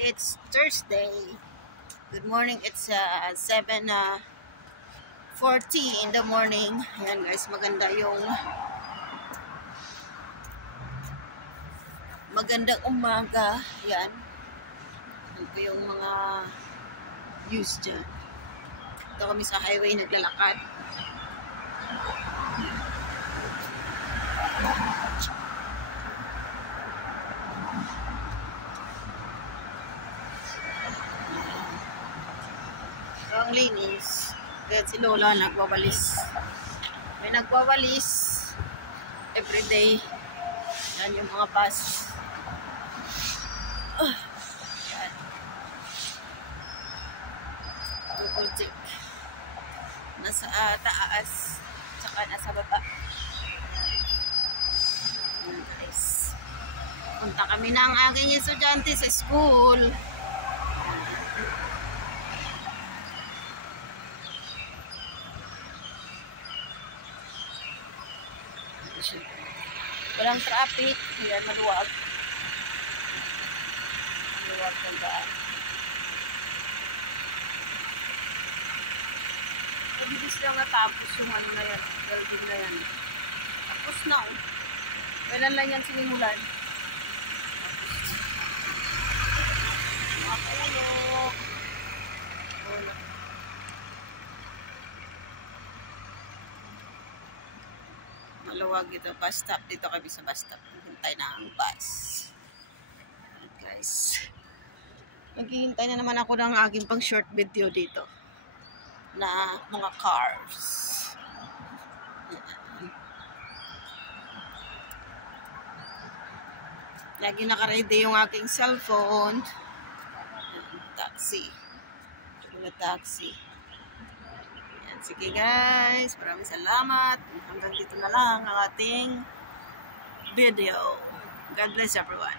It's Thursday. Good morning. It's 7:40 in the morning. Ayan guys, magandang umaga. Ayan. Ayan po yung mga views dyan. Ito kami sa highway naglalakad. Ang linis. Kaya si Lola nagwawalis. May nagwawalis everyday. Yan yung mga bus. Yan. Double check. Nasa taas. Tsaka nasa baba. Yan guys. Punta kami ng aking estudyante sa school. Walang traffic. Ayan, maluwag. Maluwag ng daan. Pabilis lang natapos yung ano na yan. Building na yan. Tapos na. Kailan lang yan sinimulan? Tapos. Mapulo. Maluwag ito, bus stop. Dito kami sa bus stop. Hintay na ang bus. Ayan guys. Naghihintay na naman ako ng aking pang short video dito. Na mga cars. Ayan. Lagi naka-ready yung aking cellphone. Ayan, taxi. Taxi. Sige guys, maraming salamat. Hanggang dito na lang ang ating video. God bless everyone.